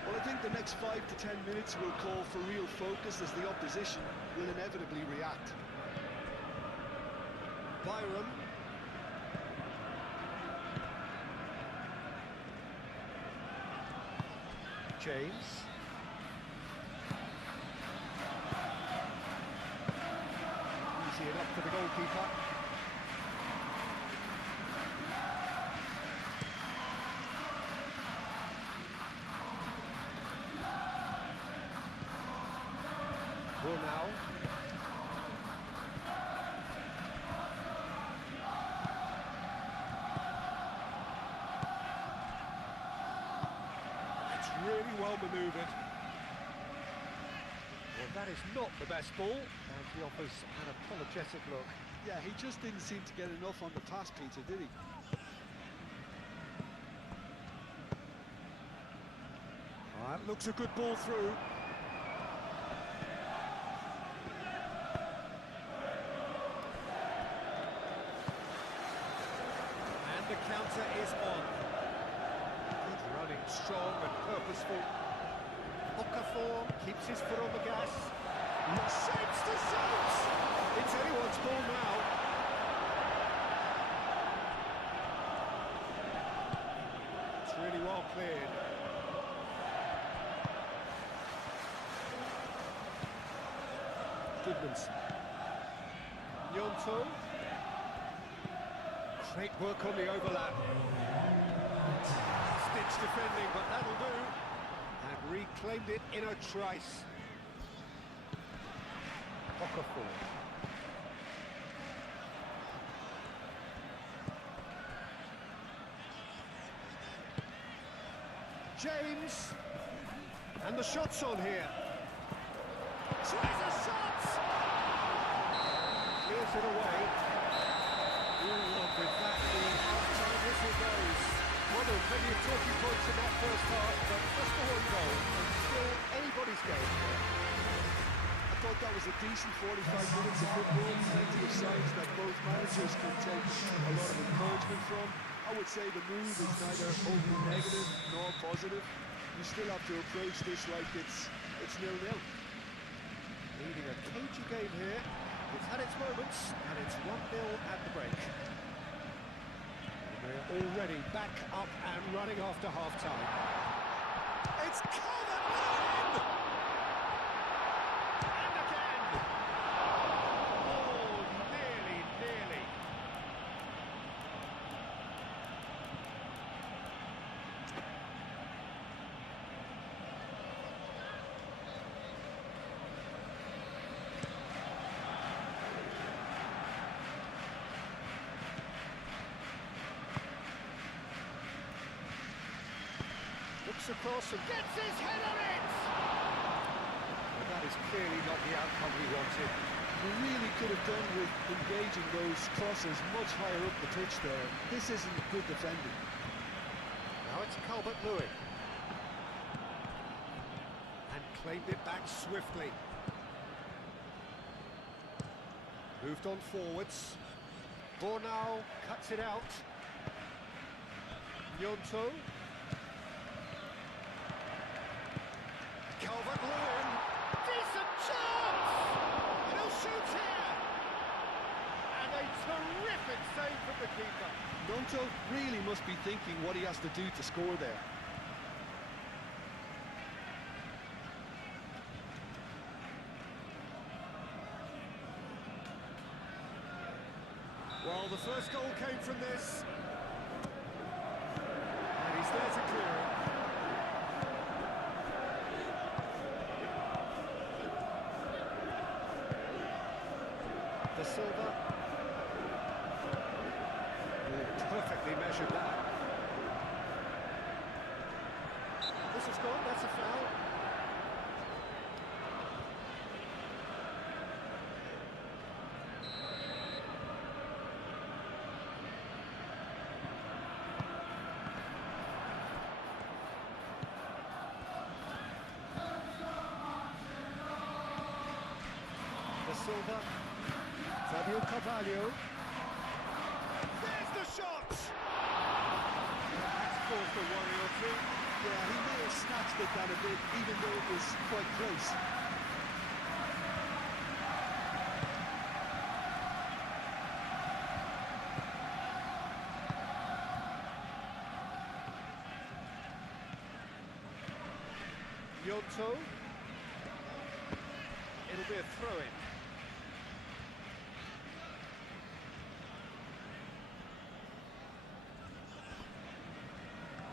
Well, I think the next 5 to 10 minutes will call for real focus as the opposition will inevitably react. Byram. James. Easy enough for the goalkeeper. now. It's really well manoeuvred. Well, that is not the best ball, and he offers an apologetic look. Yeah, he just didn't seem to get enough on the pass, Peter, did he? That looks a good ball through. And the counter is on. Good running, strong and purposeful. Okafor keeps his foot on the gas. Shapes to shoot! It's anyone's ball now. It's really well cleared. Goodmanson. Nyonto. Great work on the overlap. Stitch defending, but that'll do. And reclaimed it in a trice. Okafor. James. And the shot's on here. Tries a shot! Clears it away. Ooh, with that, the half-time whistle goes. Well, there were plenty of talking points in that first half, but just the one goal, and still anybody's game. I thought that was a decent 45 minutes of football, plenty of signs that both managers can take a lot of encouragement from. I would say the mood is neither overly negative nor positive. You still have to approach this like it's 0-0. Leading a cagey game here. It's had its moments, and it's 1-0 at the break. They're already back up and running after half-time. It's Coleman! And again! Oh, nearly. Looks across and gets his head on it! But that is clearly not the outcome he wanted. We really could have done with engaging those crosses much higher up the pitch there. This isn't good defending. Now it's Calvert-Lewin. And claimed it back swiftly. Moved on forwards. Bornau cuts it out. Nyonto. Calvert-Lewin. Decent chance! And he'll shoot here! And a terrific save from the keeper. Nyonto really must be thinking what he has to do to score there. Well, the first goal came from this. And he's there to clear it. De Silva. Perfectly measured that. This is gone, that's a foul. De Silva. Fabio Carvalho. There's the shot! That's caused a worry or two. Yeah, he may have snatched it down a bit, even though it was quite close. Nyonto. It'll be a throw-in.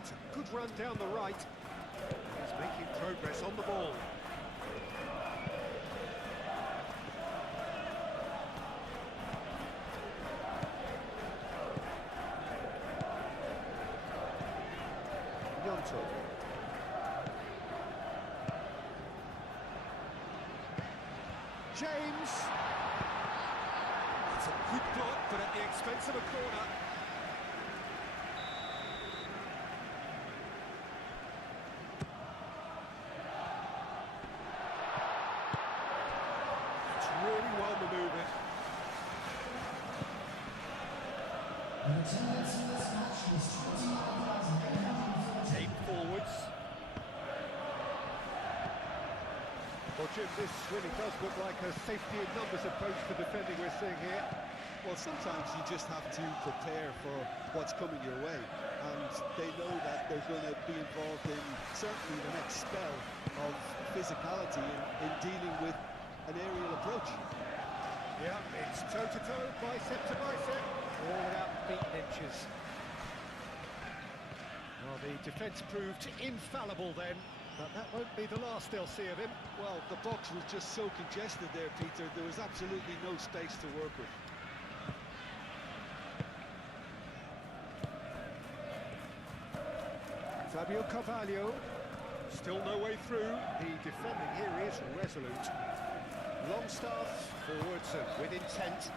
It's a good run down the right. He's making progress on the ball. Toto. James. It's a good block, but at the expense of a corner. It's really well manoeuvred. The attendance in this match was 29,840. 8 forwards. Well, Jim, this really does look like a safety in numbers approach to defending we're seeing here. Well, sometimes you just have to prepare for what's coming your way, and they know that they're going to be involved in certainly the next spell of physicality in dealing with an aerial approach. Yeah, it's toe-to-toe, bicep to bicep, all without beaten inches. Well, the defence proved infallible then, but that won't be the last they'll see of him. Well, the box was just so congested there, Peter. There was absolutely no space to work with. Fabio Carvalho, still no way through. The defending here is resolute. Longstaff forwards and with intent.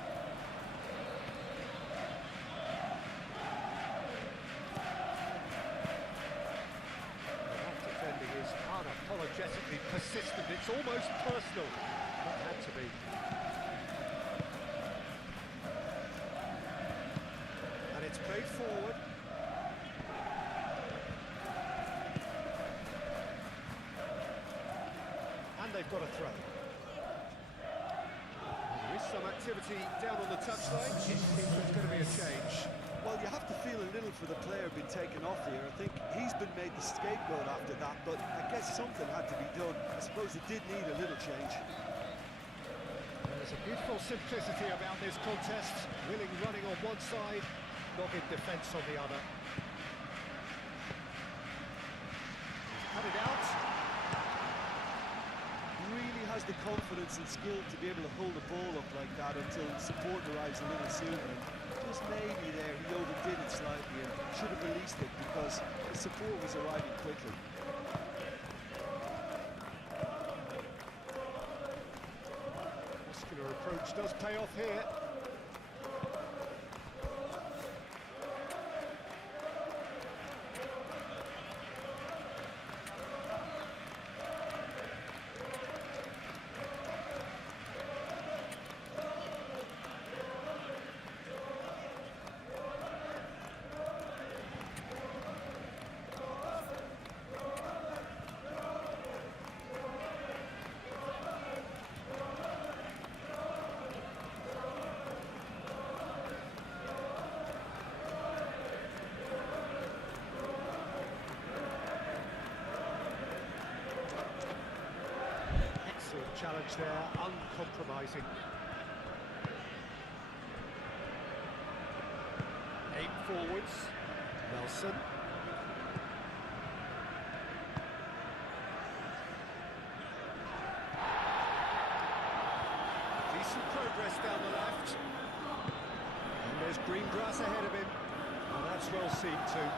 That defending is unapologetically persistent. It's almost personal. That had to be. And it's played forward. And they've got a throw. There is some activity down on the touchline. It seems there's going to be a change. Well, you have to feel a little for the player being taken off here. I think he's been made the scapegoat after that, but I guess something had to be done. I suppose it did need a little change. There's a beautiful simplicity about this contest. Willing running on one side, dogged defence on the other. He's cut it out. Really has the confidence and skill to be able to hold the ball up like that until support arrives a little sooner. And just maybe there he overdid it slightly and should have released it because the support was arriving quickly. Muscular approach does pay off here. Challenge there, uncompromising. 8 forwards, Nelson. Decent progress down the left. And there's green grass ahead of him. Well, that's well seen too.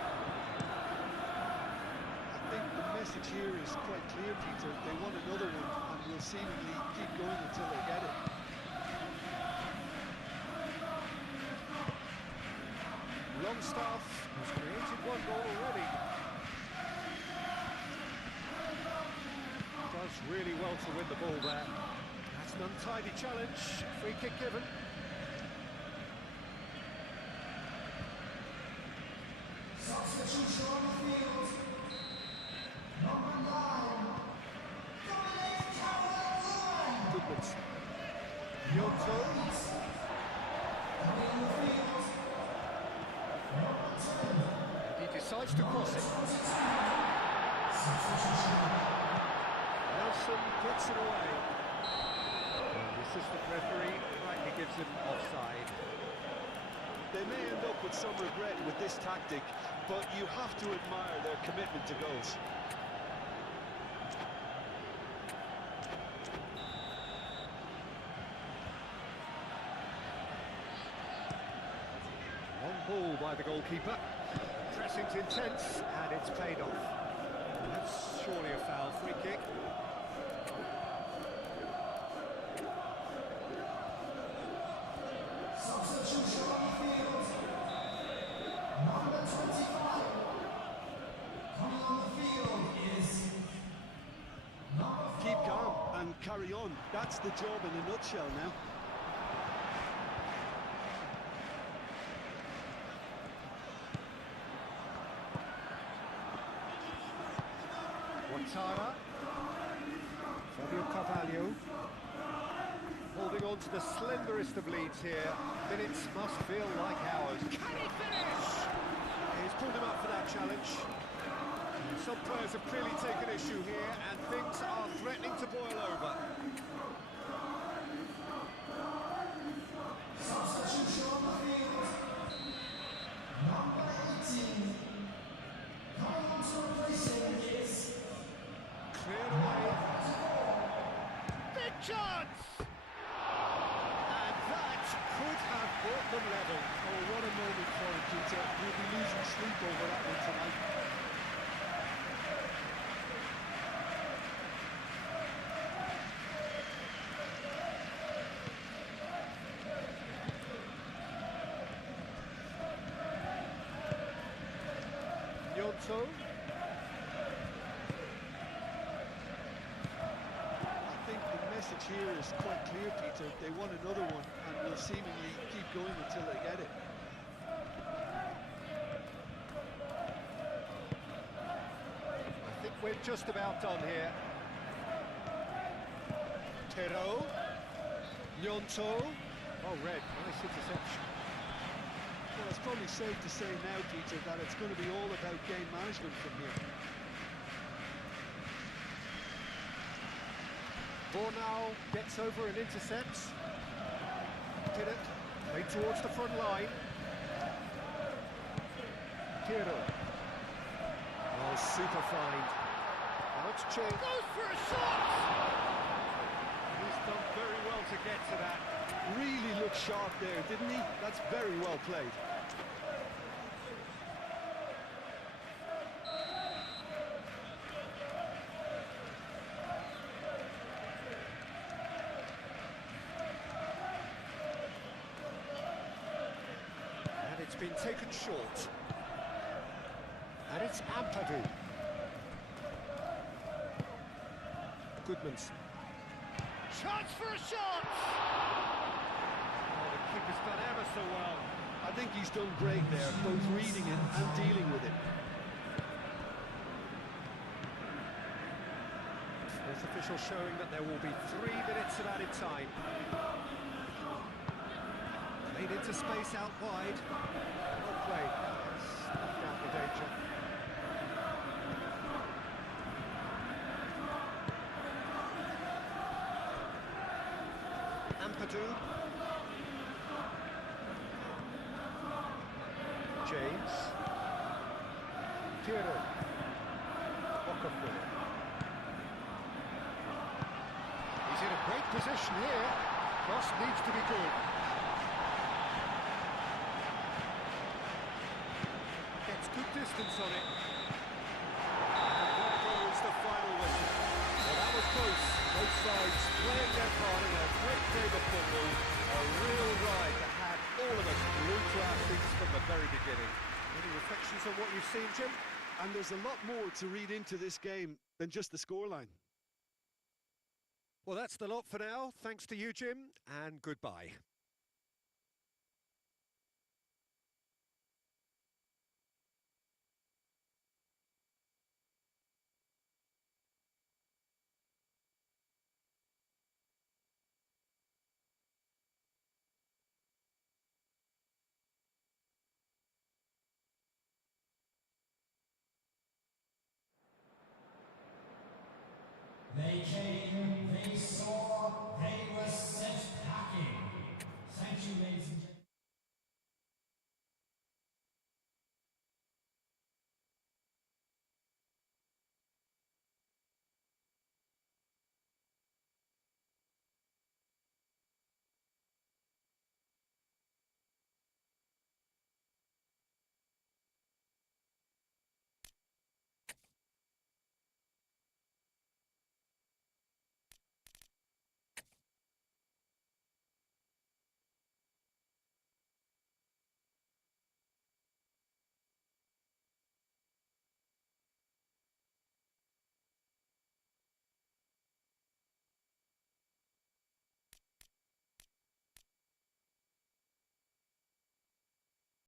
I think the message here is quite clear, Peter. They want another one and will seemingly keep going until they get it. Longstaff has created one goal already. Does really well to win the ball there. That's an untidy challenge. Free kick given. Substitution on the field. Number 9. Dominic Calvert-Lewin. Goodmanson. Yoto. Coming in the field. Number 10. He decides to cross it. Substitution. Nelson gets it away. And the assistant referee rightly gives him offside. They may end up with some regret with this tactic, but you have to admire their commitment to goals. Long ball by the goalkeeper. Pressing's intense, and it's paid off. That's surely a foul. Free kick. Substitution on the field. Number 25. Coming on the field is number 4. Keep calm and carry on. That's the job in a nutshell now. Ouattara. Fabio Carvalho. Holding on to the slenderest of leads here. Minutes must feel like hours. Can he finish? He's pulled him up for that challenge. Some players have clearly taken issue here, and things are threatening to boil over. Substitution on the field. Number 18. Coming on to replace him is Cleared away. Big chance! And that could have brought them level. Oh, what a moment for him, Peter. He'll be losing sleep over that one tonight. Yonto. I think the message here is quite clear, Peter. They want another one and will seemingly keep going until they get it. I think we're just about done here. Tero. Yonto. Oh, red. Nice interception. Well, it's probably safe to say now, Peter, that it's going to be all about game management from here. Bornau gets over and intercepts. Pinnock, played towards the front line. Tero. Oh, super find. Now it's Che. Goes for a shot! He's done very well to get to that. Really looked sharp there, didn't he? That's very well played. And it's been taken short. And it's Ampadu. Goodmanson. Chance for a shot! Oh, the keeper's done ever so well. I think he's done great there, both reading it and dealing with it. Fourth official showing that there will be 3 minutes of added time. Played into space out wide. Well played. Snuffed out the danger. Ampadu. James. Tero. Okafor. He's in a great position here. Cross needs to be good. Gets good distance on it. And there goes the final whistle. Well, that was close. Both sides playing their part in a great game of football. A real ride that had all of us glued to our seats from the very beginning. Any reflections on what you've seen, Jim? And there's a lot more to read into this game than just the scoreline. Well, that's the lot for now. Thanks to you, Jim, and goodbye.